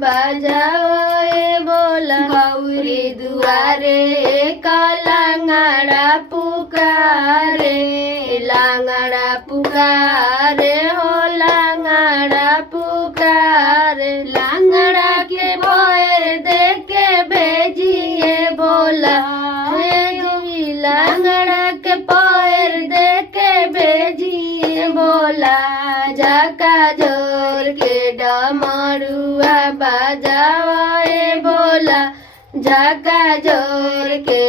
बजाओ ए बोला गौरी दुआरे लांगड़ा पुकारे हो लांगड़ा पुकारे लांगड़ा के पैर देख के भेजिए बोला लांगड़ा के पैर देख के भेजिए बोला जाका जोर के डमरुआ बजाओ ए बोला जाका जोर के